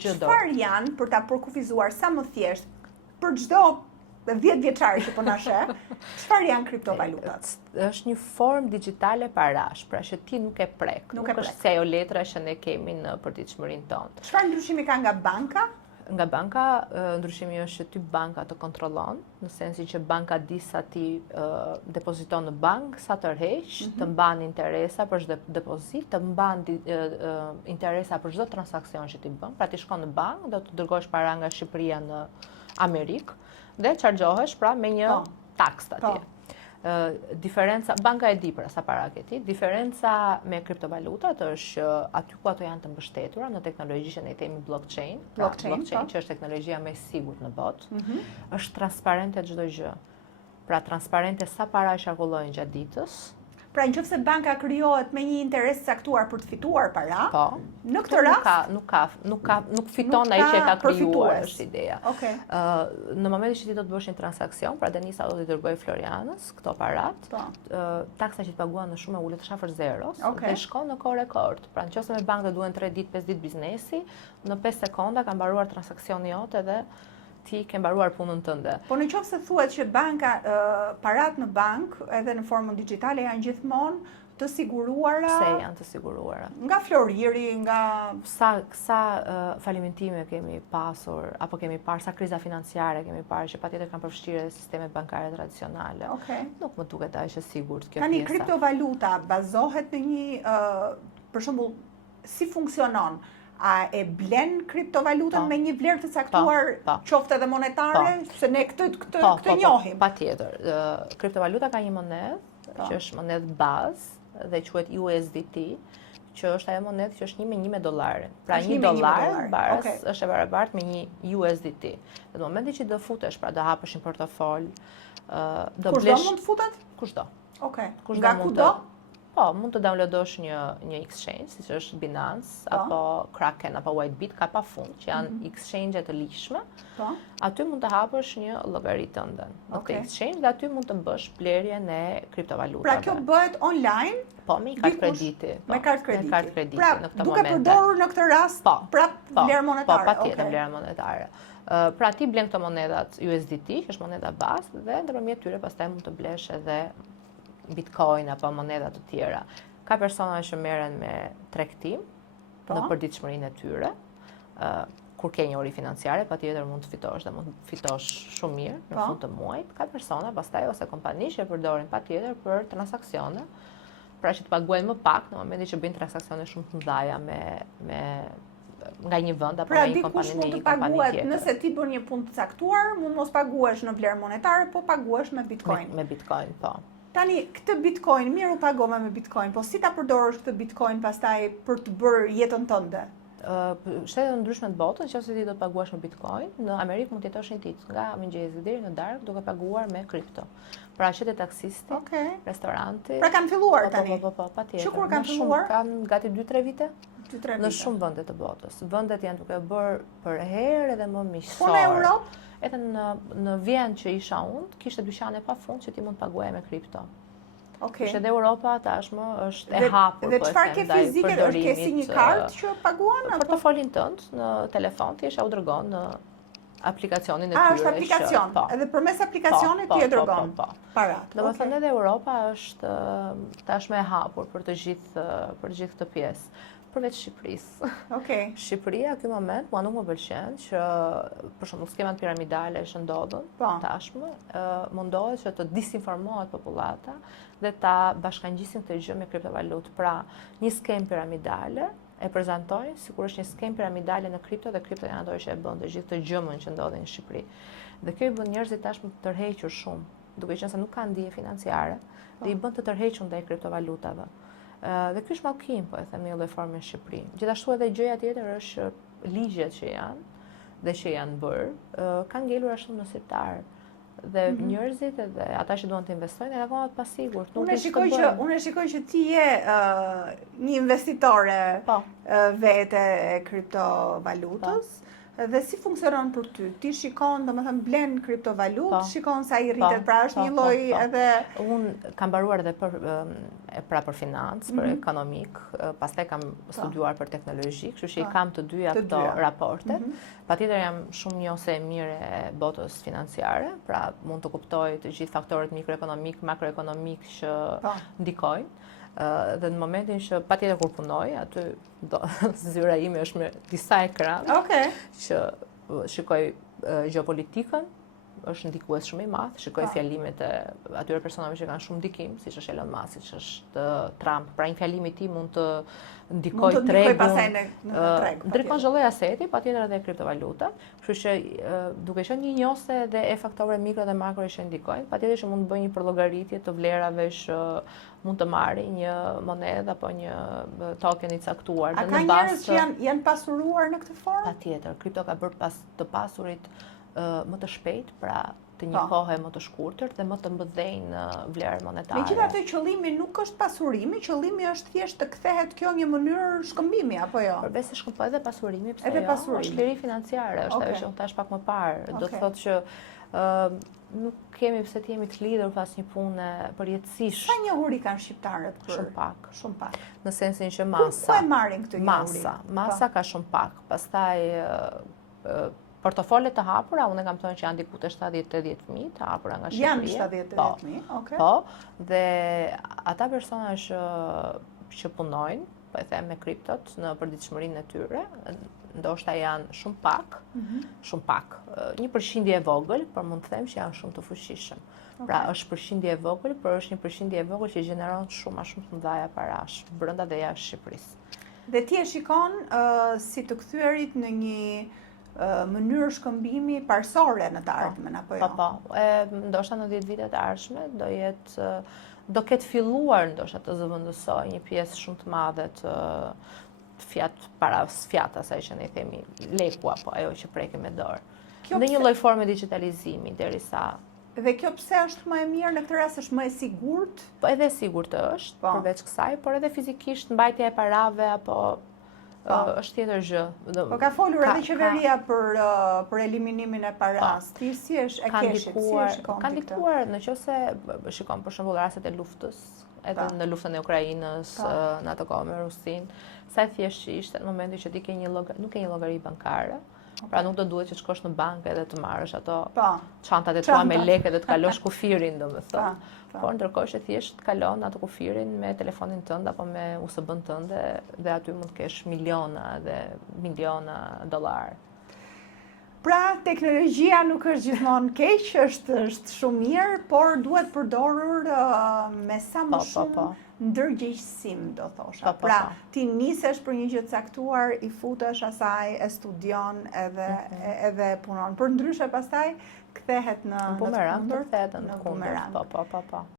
Çfarë janë për ta përkufizuar sa më thjesht për çdo 10 vjeçare që po na sheh, çfarë janë kriptovalutat? Është një formë digjitale parash, pra që ti nuk e prek. Nuk është se ajo letra që ne kemi në përditshmërinë tonë. Çfarë ndryshimi ka nga banka? Nga banka, ndryshimi është që ty banka të kontrollon, në sensin që banka di sa ti depoziton në bank, sa tërheq, të mban interesa për çdo depozit, të mban interesa për çdo transakcion që ti bën. Pra ti shkon në bank, do të dërgosh para nga Shqipëria në Amerikë dhe çarxohesh pra me një taks atje. Diferenca, banka e di për sa para ke ti, diferenca me kriptovalutat është që aty ku ato janë të mbështetura në teknologji që ne themi blockchain, që është teknologjia më e sigurt në botë, është transparente çdo gjë. Pra transparente sa para qarkullojnë gjatë ditës. Pra nëse banka krijohet me një interes caktuar për të fituar para, në këtë rast nuk fiton ai që ka krijuar, është ideja. Në momentin që ti do të bësh një transaksion, pra Denisa do t'i dërgoj Florianës këto parat, taksa që të paguan në shumë e ulët është afër zeros dhe shkon në kohë rekord. Pra nëse me bankë duhen 3 ditë, 5 ditë biznesi, në 5 sekonda ka mbaruar transaksioni jote dhe ti ke mbaruar punën tënde. Po nëse thuhet që banka, parat në bank, edhe në formën digjitale janë gjithmonë të siguruara. Pse janë të siguruara? Nga floriri, nga sa falimentime kemi pasur, apo kemi parë, sa kriza financiare kemi parë që patjetër kanë përfshirë edhe sistemet bankare tradicionale. Nuk më duket aq e sigurt kjo pjesa. Tani kriptovaluta bazohet në një, për shembull, si funksionon? A e blen kriptovalutën me një vlerë të caktuar, qoftë edhe monetare, se ne këtë njohim? Patjetër. Kriptovaluta ka një monedhë, që është monedhë bazë dhe quhet USDT, që është ajo monedhë që është 1 me 1 dollarin. Pra $1 barës është e barabartë me një USDT. Dhe në momentin që do futesh, pra do hapësh një portofol, do blesh. Kushdo mund të futet? Kushdo. Nga kudo? Po, mund të downloadosh një exchange, siç është Binance, apo Kraken, apo Whitebit, ka pafund, që janë exchange të lishme. Aty mund të hapësh një llogari tënde në këtë exchange dhe aty mund të bësh blerjen e kriptovalutave. Pra kjo bëhet online? Po, me kartë krediti. Me kartë krediti. Pra, në këtë moment. Duke përdorur në këtë rast, prap vlerë monetare. Po, patjetër vlerë monetare. Pra ti blen këto monedat USDT, që është moneda bazë, dhe ndërmjet tyre pastaj mund të blesh edhe Bitcoin apo moneda të tjera. Ka persona që merren me tregtim në përditshmërinë e tyre. Kur ke një ori financiare, patjetër mund të fitosh dhe mund të fitosh shumë mirë në fund të muajit. Ka persona pastaj ose kompani që e përdorin patjetër për transaksione, pra që të paguajnë më pak në momentin që bëjnë transaksione shumë të mëdha nga një vend apo nga një kompani në një kompani tjetër. Nëse ti bën një punë të caktuar, mund mos paguash në vlerë monetare, po paguash me Bitcoin. Me Bitcoin, po. Tani, këtë Bitcoin, mirë u pagove me Bitcoin, po si ta përdorësh këtë Bitcoin pastaj për të bërë jetën tënde? Shtetet ndryshme të botës, nëse ti do të paguash me Bitcoin, në Amerikë mund të jetosh një ditë nga mëngjesi deri në darkë duke paguar me kripto. Pra qytet taksisti, restoranti. Pra kanë filluar tani. Po, patjetër. Që kur kanë filluar? Kanë gati 2-3 vite. Në shumë vende të botës. Vendet janë duke bërë për herë edhe më miqësore. Po në Europë? Edhe në vend që isha unë, kishte dyqane pafund që ti mund të paguaje me kripto. Që edhe Europa tashmë është e hapur. Dhe çfarë ke fizike, është ke si një kartë që paguan? Portofolin tënd në telefon ti e u dërgon në aplikacionin e tyre. Është aplikacion. Edhe përmes aplikacionit ti e dërgon parat. Domethënë edhe Europa është tashmë e hapur për të gjithë këtë pjesë. Përveç Shqipërisë. Shqipëria në ky moment mua nuk më pëlqen që për shembull skemat piramidale që ndodhen tashmë, mundohet që të disinformohet popullata dhe ta bashkangjisin këtë gjë me kriptovalutë. Pra, një skem piramidale e prezantojnë sikur është një skem piramidale në kripto dhe kripto janë ato që e bën të gjithë këtë gjëmën që ndodhin në Shqipëri. Dhe kjo i bën njerëzit tashmë të tërhequr shumë, duke qenë se nuk kanë dije financiare, dhe i bën të tërhequr ndaj kriptovalutave. Dhe ky është mallkim, po e themi lloj forme në Shqipëri. Gjithashtu edhe gjëja tjetër është ligjet që janë dhe që janë bërë, kanë ngelur shumë në siptar. Dhe njerëzit edhe ata që duan të investojnë janë akoma të pasigurt. Unë e shikoj që ti je një investitore vete e kriptovalutës. Dhe si funksionon për ty? Ti shikon, domethënë blen kriptovalutë, shikon sa I rritet, pra është një lloj edhe... Unë kam mbaruar edhe për financë, për ekonomik, pastaj kam studiuar për teknologji, kështu që I kam të dyja këto raportet. Patjetër jam shumë njohëse e mirë e botës financiare, pra mund të kuptoj të gjithë faktorët mikroekonomik, makroekonomik që ndikojnë. Dhe në momentin që patjetër kur punoj, aty zyra ime është me disa ekran që shikoj gjeopolitikën, është ndikues shumë I madh, shikoj fjalimet e atyre personave që kanë shumë ndikim, siç është Elon Musk, siç është Trump, pra një fjalim I tij mund të ndikoj tregun, ndrykon çdo lloj aseti, patjetër edhe kriptovalutat, kështu që duke qenë një njohëse edhe e faktorëve mikro dhe makro që ndikojnë, patjetër që mund të bëj një përllogëritje të vlerave që mund të marri një monedhë apo një token I caktuar. A ka njerëz që janë pasuruar në këtë formë? Patjetër, kripto ka bërë të pasurit më të shpejt, pra të një kohë më të shkurtër dhe më të mbëdhenj vlerë monetare. Megjithatë, qëllimi nuk është pasurimi, qëllimi është thjesht të kthehet kjo një mënyrë shkëmbimi apo jo? Përveç se shkëmbimi edhe pasurimi, pse jo? Është liri financiare, është ajo që unë thash pak më parë. Do të thotë që nuk kemi pse të jemi të lidhur pas një pune përjetësisht. Sa njohuri kanë shqiptarët për? Shumë pak. Në sensin që masa. Ku e marrin këtë njohuri? Masa ka shumë pak. Pastaj portofolet të hapura, unë kam thënë që janë diku të 70-80.000 të hapura nga Shqipëria. Janë 70-80.000, okay. Po, dhe ata persona që punojnë, po e them me kriptot në përditshmërinë e tyre, ndoshta janë shumë pak, një përqindje e vogël, por mund të them që janë shumë të fuqishëm. Pra është përqindje e vogël, por është një përqindje e vogël që gjeneron shumë të mëdha parash, brenda dhe jashtë Shqipërisë. Dhe ti e shikon si të kthyerit në një mënyrë shkëmbimi parsore në të ardhmen apo jo? Po, ndoshta në 10 vitet e ardhshme do ketë filluar ndoshta të zëvendësoj një pjesë shumë të madhe të fiat asaj që ne themi leku apo ajo që prekim me dorë. Në një lloj forme digitalizimi derisa. Dhe kjo pse është më e mirë në këtë rast, është më e sigurt? Po edhe e sigurt është, përveç kësaj, por edhe fizikisht mbajtja e parave apo është tjetër gjë. Po ka folur edhe qeveria për eliminimin e paras. Ti si është e keshit, si e shikon? Ka ndikuar nëse shikon për shembull rastet e luftës, edhe në luftën e Ukrainës, në ato kohë me Rusinë, sa e thjeshtë ishte në momentin që ti ke nuk ke një llogari bankare. Pra nuk do duhet që të shkosh në bankë edhe të marrësh ato çantat e tua me lekë dhe të kalosh kufirin, domethënë. Por ndërkohë që thjesht të kalon atë kufirin me telefonin tënd apo me USB-n tënde dhe aty mund të kesh miliona dollar. Pra, teknologjia nuk është gjithmonë keq, është shumë mirë, por duhet përdorur me sa më shumë ndërgjegjësim, do thosha. Pra, ti nisesh për një gjë të caktuar, I futesh asaj, e studion edhe punon. Për ndryshe pastaj kthehet në bumerang, kthehet në kundër. Po.